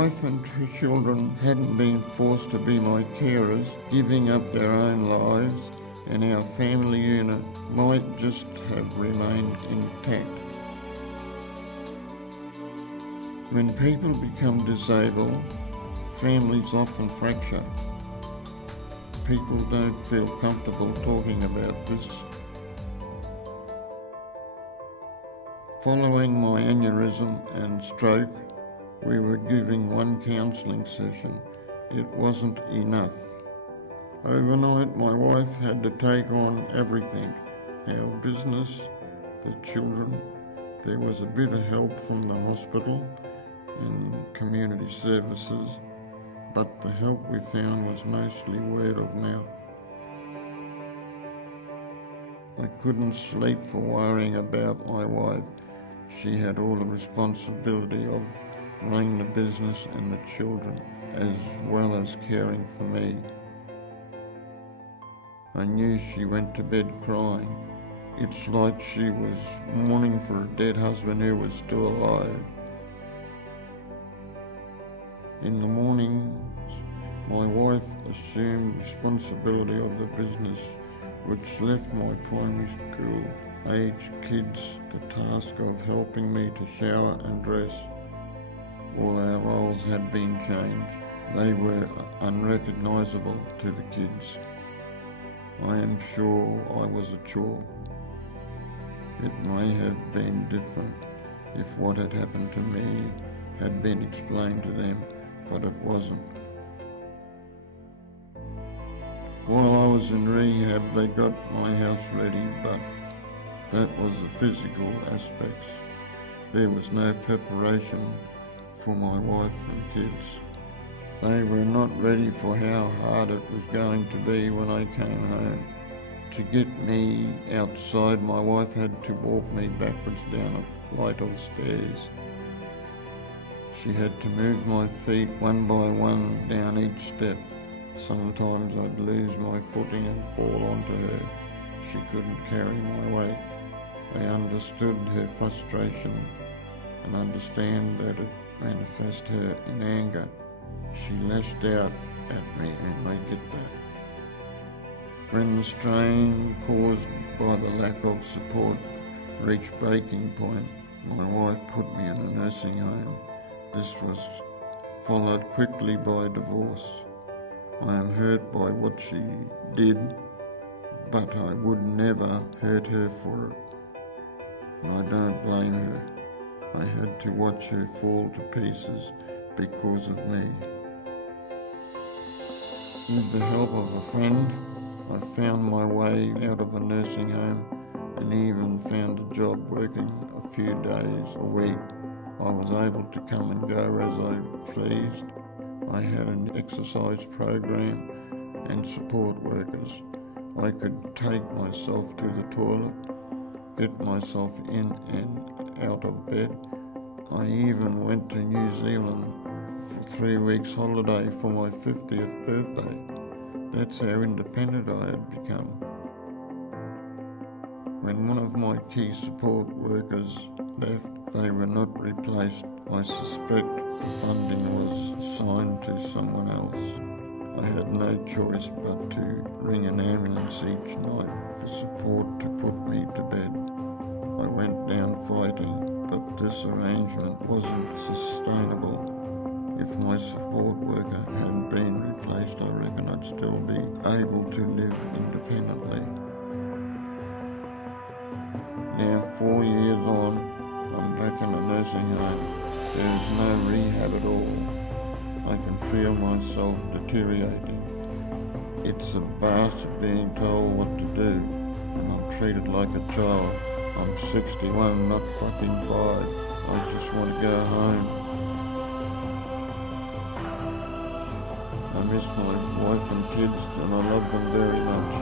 wife and two children hadn't been forced to be my carers, giving up their own lives, and our family unit might just have remained intact. When people become disabled, families often fracture. People don't feel comfortable talking about this. Following my aneurysm and stroke, we were giving one counselling session. It wasn't enough. Overnight, my wife had to take on everything. Our business, the children. There was a bit of help from the hospital and community services, but the help we found was mostly word of mouth. I couldn't sleep for worrying about my wife. She had all the responsibility of running the business and the children, as well as caring for me. I knew she went to bed crying. It's like she was mourning for a dead husband who was still alive. In the morning, my wife assumed responsibility of the business, which left my primary school age kids the task of helping me to shower and dress. All our roles had been changed. They were unrecognisable to the kids. I am sure I was a chore. It may have been different if what had happened to me had been explained to them, but it wasn't. While I was in rehab, they got my house ready, but that was the physical aspects. There was no preparation for my wife and kids. They were not ready for how hard it was going to be when I came home. To get me outside, my wife had to walk me backwards down a flight of stairs. She had to move my feet one by one down each step. Sometimes I'd lose my footing and fall onto her. She couldn't carry my weight. I understood her frustration and understand that it manifested her in anger. She lashed out at me, and I get that. When the strain caused by the lack of support reached breaking point, my wife put me in a nursing home. This was followed quickly by divorce. I am hurt by what she did, but I would never hurt her for it. And I don't blame her. I had to watch her fall to pieces because of me. With the help of a friend, I found my way out of a nursing home and even found a job working a few days a week. I was able to come and go as I pleased. I had an exercise program and support workers. I could take myself to the toilet, get myself in and out of bed. I even went to New Zealand for 3 weeks holiday for my 50th birthday. That's how independent I had become. When one of my key support workers left, they were not replaced. I suspect funding was assigned to someone else. I had no choice but to ring an ambulance each night for support to put me to bed. I went down fighting, but this arrangement wasn't sustainable. If my support worker hadn't been replaced, I reckon I'd still be able to live independently. Now 4 years on, I'm back in a nursing home. There is no rehab at all. I can feel myself deteriorating. It's a bastard being told what to do, and I'm treated like a child. I'm 61, not fucking 5. I just want to go home. I miss my wife and kids, and I love them very much.